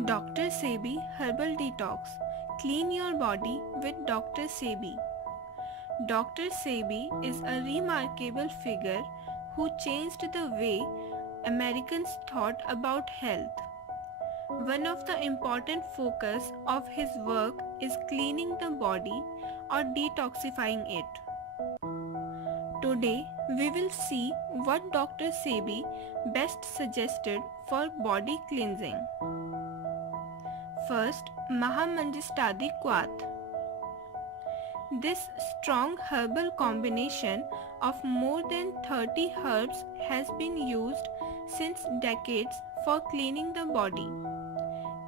Dr. Sebi Herbal Detox. Clean your body with Dr. Sebi. Dr. Sebi is a remarkable figure who changed the way Americans thought about health. One of the important focus of his work is cleaning the body or detoxifying it. Today we will see what Dr. Sebi best suggested for body cleansing. First, Mahamanjistadi Kwat. This strong herbal combination of more than 30 herbs has been used since decades for cleaning the body.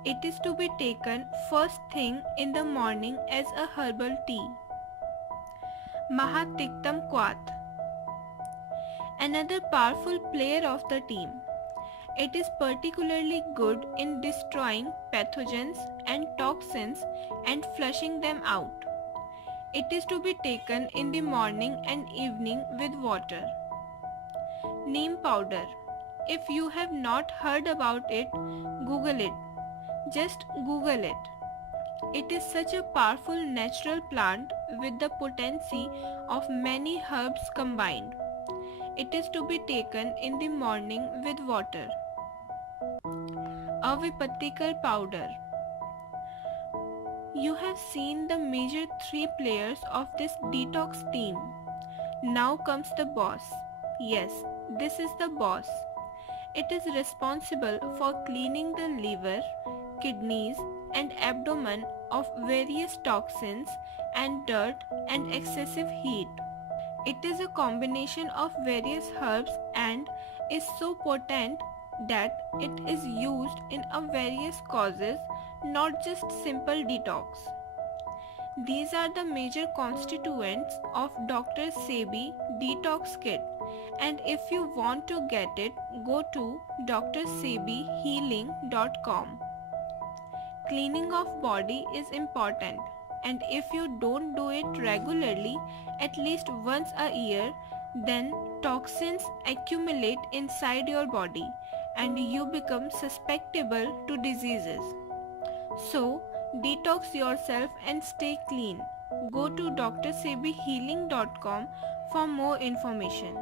It is to be taken first thing in the morning as a herbal tea. Mahatiktam Kwat. Another powerful player of the team. It is particularly good in destroying pathogens and toxins and flushing them out. It is to be taken in the morning and evening with water. Neem powder. If you have not heard about it, Google it. Just Google it. It is such a powerful natural plant with the potency of many herbs combined. It is to be taken in the morning with water. Avipattikar powder. You have seen the major three players of this detox team. Now comes the boss. Yes, this is the boss. It is responsible for cleaning the liver, kidneys, and abdomen of various toxins and dirt and excessive heat. It is a combination of various herbs and is so potent that it is used in a various causes, not just simple detox. These are the major constituents of Dr. Sebi Detox Kit, and if you want to get it, go to drsebihealing.com. Cleaning of body is important, and if you don't do it regularly, at least once a year, then toxins accumulate inside your body and you become susceptible to diseases. So, detox yourself and stay clean. Go to drsebihealing.com for more information.